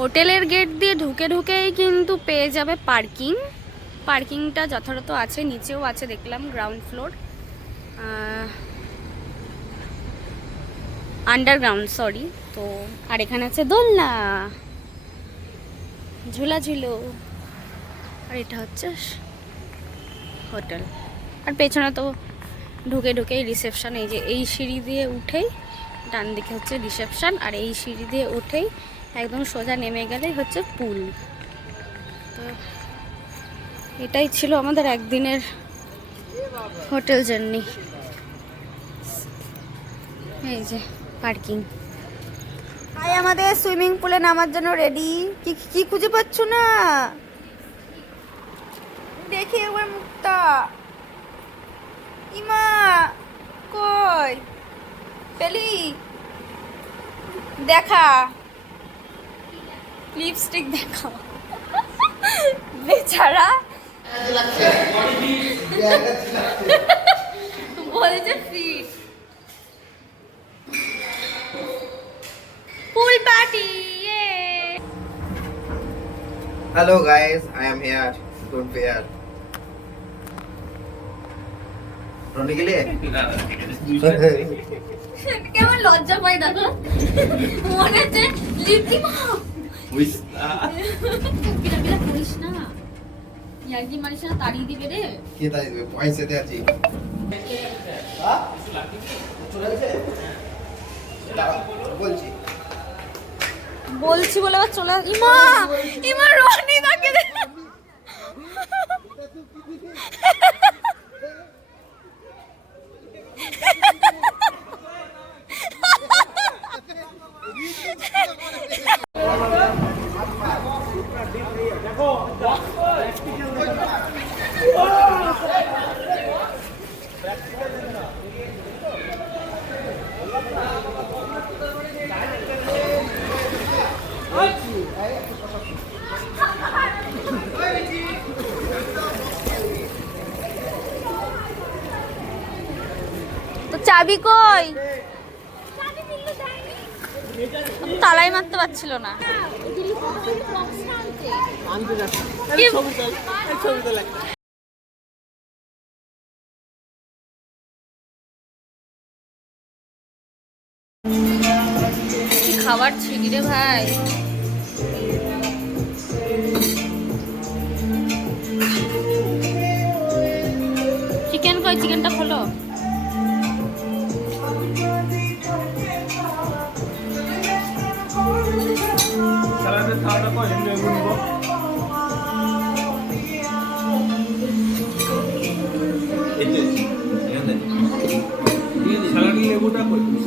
হোটেলের গেট দিয়ে ঢুকে ঢুকেই কিন্তু পেয়ে যাবে পার্কিং। পার্কিংটা যথাযথ আছে, নিচেও আছে দেখলাম, গ্রাউন্ড ফ্লোর, আন্ডারগ্রাউন্ড সরি। তো আর এখানে আছে দোলনা, ঝুলাঝুলো, আর এটা হচ্ছে হোটেল। আর পেছনে তো ঢুকে ঢুকেই রিসেপশন। এই যে এই সিঁড়ি দিয়ে উঠেই ডান দিকে হচ্ছে রিসেপশন, আর এই সিঁড়ি দিয়ে উঠেই একদম সোজা নেমে গেলেই হচ্ছে পুল। তো এটাই ছিল আমাদের একদিনের হোটেল জার্নি। এই যে পার্কিং। ভাই আমাদের সুইমিং পুলে নামার জন্য রেডি। কি কি খুঁজে পাচ্ছ না? দেখি একবার মুখটা। ইমা কই পেলি? দেখা লিপস্টিক দেখা বেচারা বলেছে fit pool party. Hello guys, I am here. Don't fear. Roni গেলে? কেমন লজ্জা পাই দেখো, মনে হচ্ছে লিপটি মাও বিলা বিলা করিস না, ইয়ার্কি মারিস না, তাড়িয়ে দিবে রে। কে তাই দিবে? পয়সাতে আছি। হ্যাঁ? চলে গেছে? দাঁড়াও, বলছি বলছি বলে আবার চলে ইমা ইমা রনি তাকে তো চাবি কই? তালাই মারতে পারছিল না। খাবার ছিলি রে ভাই। চিকেন কই? চিকেনটা খোলো।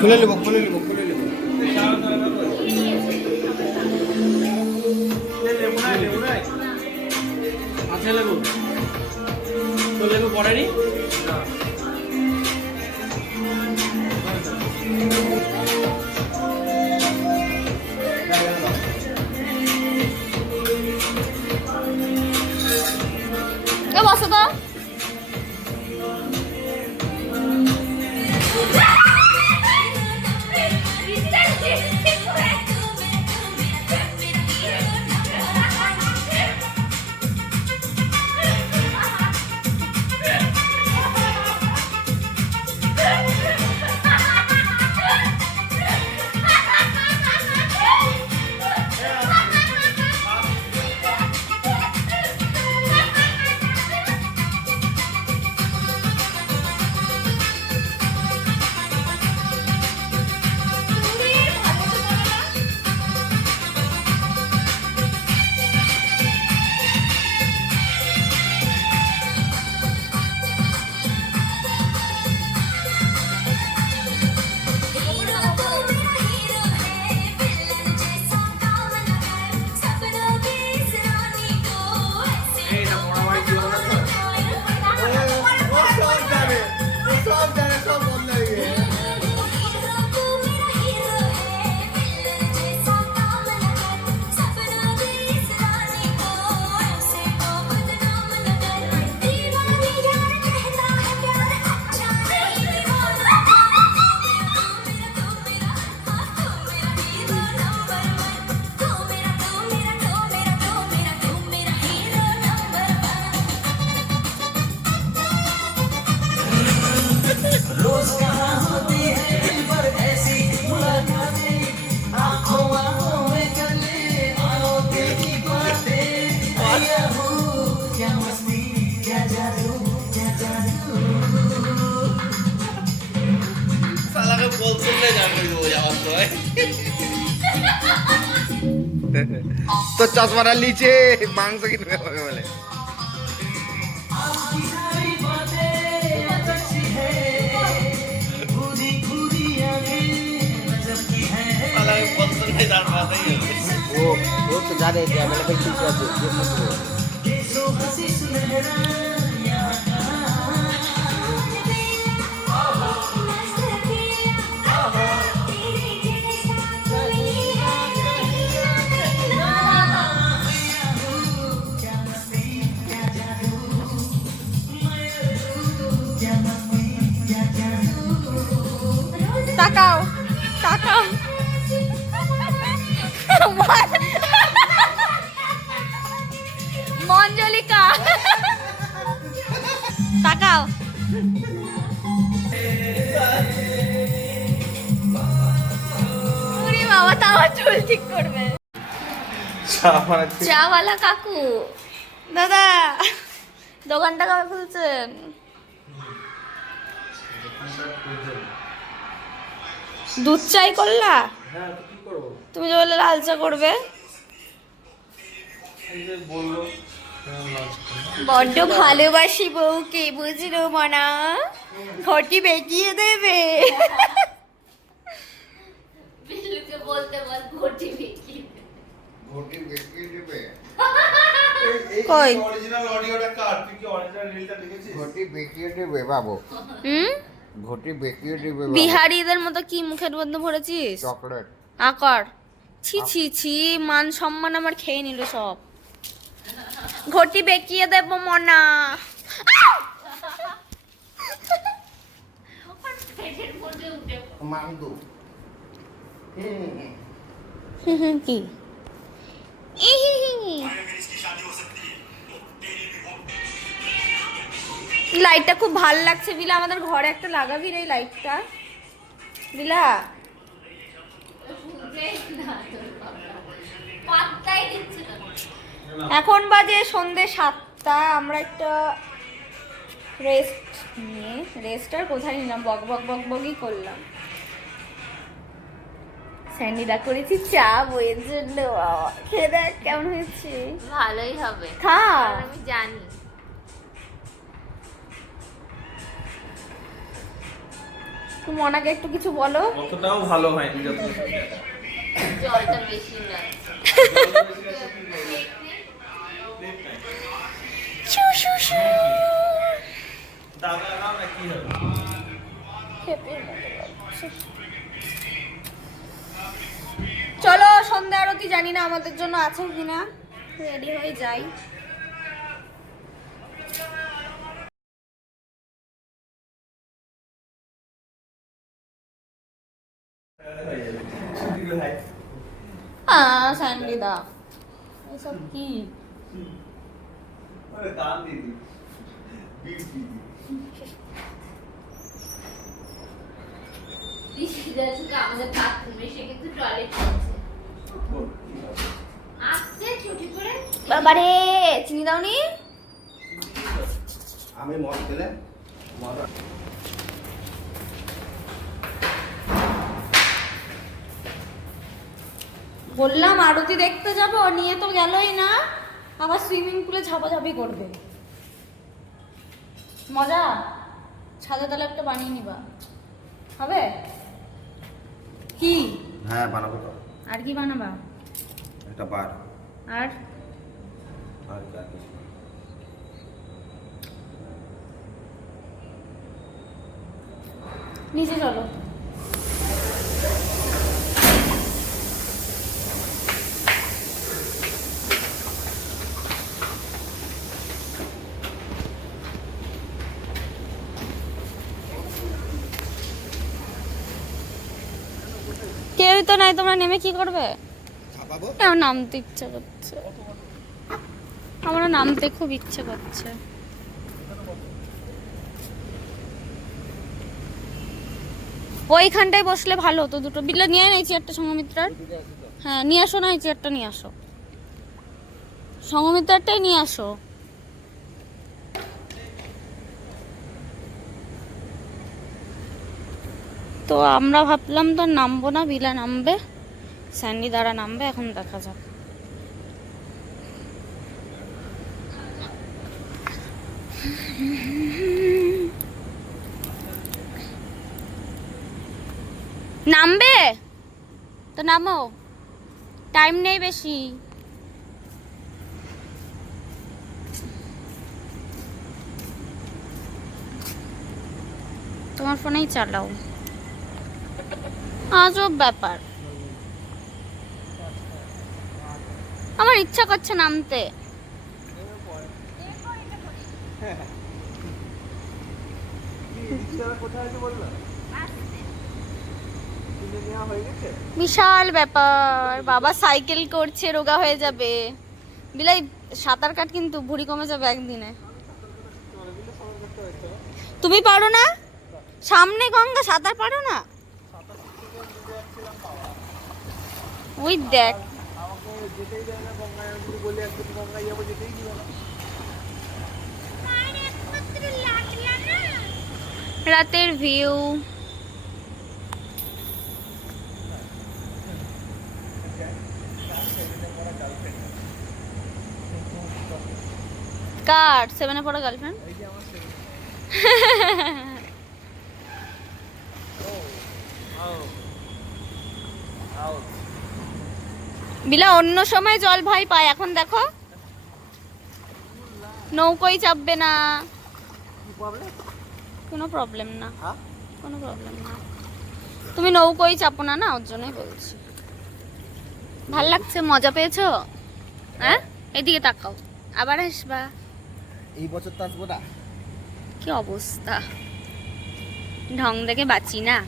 খুলে নেবো, খুলে নেবো, খুলে নেবো। আচ্ছা লেবু তো লেবু পড়েনি বসো তো। শুনলে জানবে ও যাওয়ার সময়। তো চশমাটা নিচে মাংস কিনবে হবে বলে। শালা আমি বলতে নাই তার মাথায় যাবে। वो तो जा रहे थे अवेलेबल पीछे আছে তাকাও তাকাও মঞ্জলিকা তাকাও ওরে বাবা তাও চুল ঠিক করবে চাওয়ালা কাকু দাদা দোকানটা কবে খুলছেন? দুধ চাই করলা? হ্যাঁ তো কি করবো? তুমি যে বললে লাল চা করবে। এই যে বললো বড্ড ভালোবাসি বউকে বুঝলো মনা, ঘটি বেঁকিয়ে দেবে। বলতে বল ঘটি বেঁকিয়ে ঘটি বেঁকিয়ে দেবে কই? অরিজিনাল অডিওটা কাট, তুই কি অরিজিনাল রিলটা দেখেছিস? ঘটি বেঁকিয়ে দেবে বাবু হুম ঘটি বেঁকিয়ে দেবে বাবু বিহারিদের মতো কি মুখের মধ্যে ভরেছিস? চকলেট আকার ছি ছি ছি, মান সম্মান আমার খেয়ে নিল সব। ঘটি বেঁকিয়ে দেব মনা। মাংদু কি লাইটটা খুব ভাল লাগছে বিলা, আমাদের ঘরে একটা লাগাবি রে এই লাইটটা বিলা। এখন বাজে সন্ধে 7টা, আমরা একটা রেস্ট নিয়ে, রেস্ট আর কোথায় নিলাম, বক বক বক বকই করলাম। স্যান্ডিদা করেছি চা বইয়ের জন্য, খেয়ে দেখ কেমন হয়েছে। ভালোই হবে, খা। কারণ আমি জানি। তুমি মনাকে একটু কিছু বলো। অতটাও ভালো হয়নি যত জলটা বেশি না। শু শু শু। দাদা নাও না কি হবে? চলো সন্ধ্যা আরতি জানি না আমাদের জন্য আছে কিনা, রেডি হয়ে যাই। স্যান্ডিদা এসব কি? আরে দান দিদি বিট দিদি আমাদের বাথরুমে সে কিন্তু টয়লেট করছে, আসছে ছুটি করে। বাবারে চিনি দাওনি? আমি মদ খেলে বললাম আরতি দেখতে যাব, নিয়ে তো গেলই না, আবার সুইমিং পুলে ঝাপাঝাপি করবে। মজা, ছাদে তাহলে একটা বানিয়ে নিবা, হবে কি? হ্যাঁ বানাবো তো আর কি বানাবা? একটা বার আর আর কি আছে? নিচে চলো। কেউই তো নাই, তোমরা নেমে কি করবে? ছাপাবো আমার নামতে ইচ্ছে করছে, আমার নামতে খুব ইচ্ছে করছে। ওইখানটায় বসলে ভালো হতো, দুটো বিল্লা নিয়ে আয় না এই চেয়ারটা সঙ্গমিত্রার। হ্যাঁ নিয়ে আসো না, এই চেয়ারটা নিয়ে আসো, সঙ্গমিত্রারটাই নিয়ে আসো। তো আমরা ভাবলাম তো নামবো না, বিলা নামবে, স্যান্ডি দ্বারা নামবে, এখন দেখা যাক। নামবে তো নামো, টাইম নেই বেশি। তোমার ফোনেই চালাও, আজব ব্যাপার। আমার ইচ্ছা করছে নামতে। বিশাল ব্যাপার, বাবা সাইকেল করছে, রোগা হয়ে যাবে। বিলাই সাঁতার কাট, কিন্তু ভুঁড়ি কমে যাবে একদিনে। তুমি পারো না? সামনে গঙ্গা, সাঁতার পারো না? ওই দেখ, রাতের ভিউ। কার 7 এ পড়া গার্লফ্রেন্ড? বিলা অন্য সময় জল ভয় পায়, এখন দেখো নৌকোই চাপবে না। কোনো প্রবলেম না, কোনো প্রবলেম না। তুমি নৌকোই চাপো না, না ওর জন্যই বলছি। ভাল লাগছে, মজা পেয়েছো? হ্যাঁ, এদিকে তাকাও, আবার আসবা। এই বছর তো আসবো না। কি অবস্থা, ঢং দেখে বাঁচি না।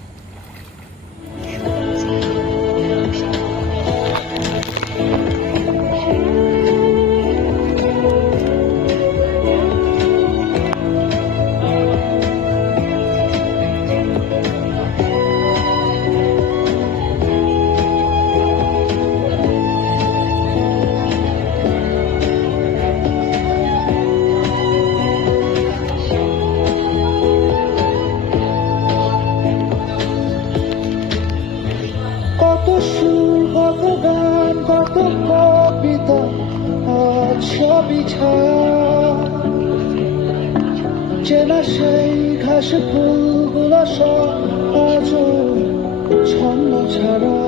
কত সুর, কত গান, কত কবিতা, আজ সবই ছায়া। চেনা সেই ঘাস ফুলগুলো সব আজও ছন্ন ছাড়া।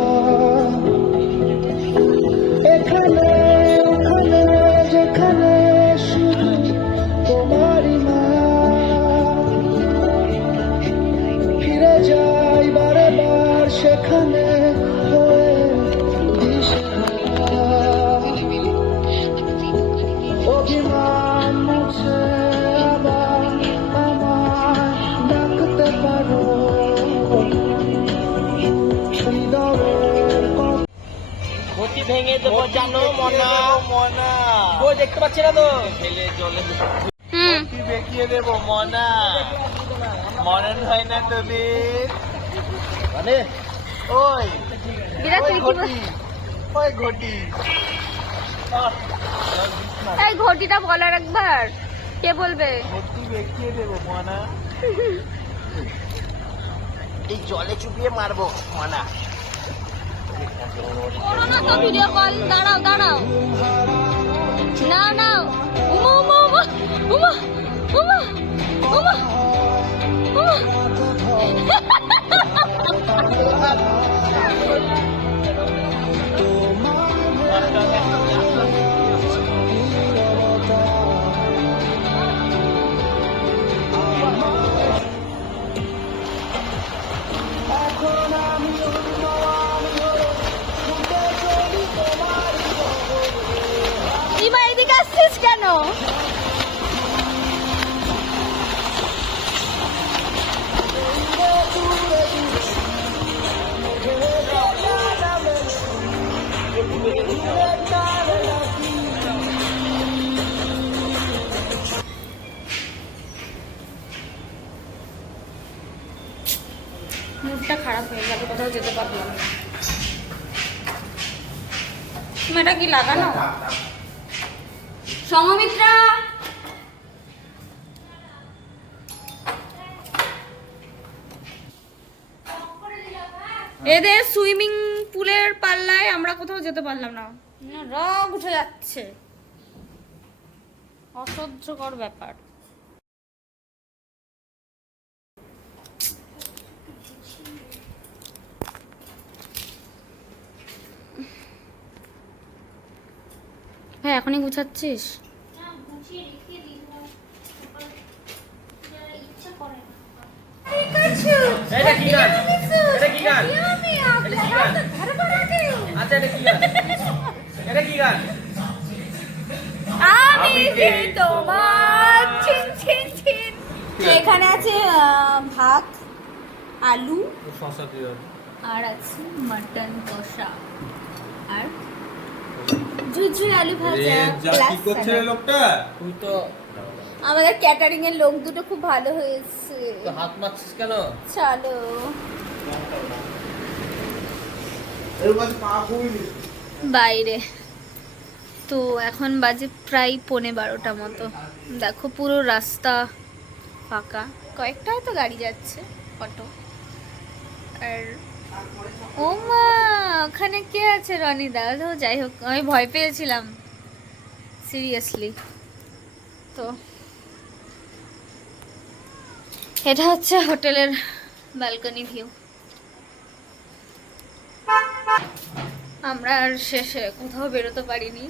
এখানে ওখানে যেখানে শুধু তোমারই মায়া। ফিরে যাই বারে বার সেখানে হয়ে দিশেহারা। অভিমান মুছে আবার আমায় ডাকতে পারো। হৃদয়ের ঘটি ভেঙে দেবো জানো মনা, মনা বই দেখতে পাচ্ছি না তো, ফেলে জলে ঘটি বেঁকিয়ে দেবো মনা। মনে হয় না তোদের? মানে ওই ঘটি, ওই ঘটি। এই ঘটিটা বলার একবার, কে বলবে? ঘটি বেঁকিয়ে দেবো মনা, এই জলে চুপিয়ে মারবো মনা। করো না তো ভিডিও কল, দাঁড়াও দাঁড়াও, নাও নাও। উমা উমা উমা উমা উমা উমা উমা। ইমা এদিকে আসছিস কেন? মুডটা খারাপ হয়ে যাবে, কোথাও যেতে পারলাম না। এটা কি লাগানো? সৌমিত্রা, এদের সুইমিং পুলের পাল্লায় আমরা কোথাও যেতে পারলাম না, রাগ উঠে যাচ্ছে, অসহ্যকর ব্যাপার। হ্যাঁ এখনই গুছাচ্ছিস? না, গুছিয়ে রেখে দিলাম। তারপর যারা ইচ্ছা করে না। এটা কি গান? এটা কি গান? এটা কি গান? আচ্ছা এটা কি গান? এটা কি গান? আমি যে তোমার ছিন ছিন ছিন। তো এখানে আছে ভাত, আলু, শশা দিও। আর আছে মটন কষা, আর ঝুরঝুরে আলু ভাজা, প্লাস লোকটা? তুই তো আমাদের ক্যাটারিং এর লোক দুটো খুব ভালো হয়েছে। হাত মারছিস কেন? চলো বাইরে। তো এখন বাজে প্রায় 11:15 মতো। দেখো পুরো রাস্তা ফাঁকা, কয়েকটা হয়তো গাড়ি যাচ্ছে, অটো। আর ও মা, ওখানে কে আছে? রনিদা। তো যাই হোক, আমি ভয় পেয়েছিলাম সিরিয়াসলি। তো এটা হচ্ছে হোটেলের ব্যালকনি ভিউ। আমরা আর শেষে কোথাও বেরোতে পারিনি।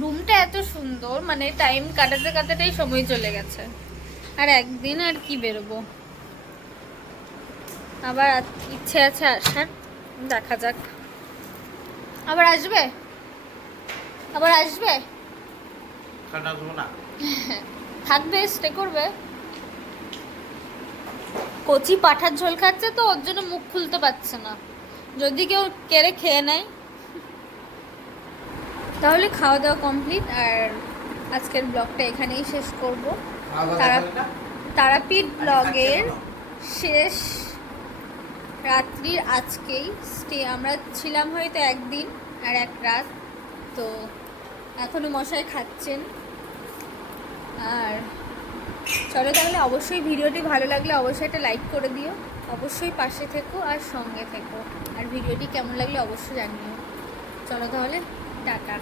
রুমটা এত সুন্দর, মানে টাইম কাটাতে কাটাতেই সময় চলে গেছে। আর একদিন আর কি বেরোবো, আবার ইচ্ছে আছে আসার, দেখা যাক। আবার আসবে? আবার আসবে? থাকবে, স্টে করবে? কচি পাঠার ঝোল খাচ্ছে তো ওর জন্য মুখ খুলতে পারছে না, যদি কেউ কেড়ে খেয়ে নেয়। তাহলে খাওয়া দাওয়া কমপ্লিট, আর আজকের ব্লগটা এখানেই শেষ করব। তারাপীঠ ব্লগের শেষ রাত্রির আজকেই স্টে। আমরা ছিলাম হয়তো একদিন আর এক রাত। তো এখনো মশাই খাচ্ছেন। আর চলো তাহলে, অবশ্যই ভিডিওটি ভালো লাগলে অবশ্যই একটা লাইক করে দিও, অবশ্যই পাশে থেকো আর সঙ্গে থেকো, আর ভিডিওটি কেমন লাগলে অবশ্যই জানিও। চলো তাহলে, টাটা।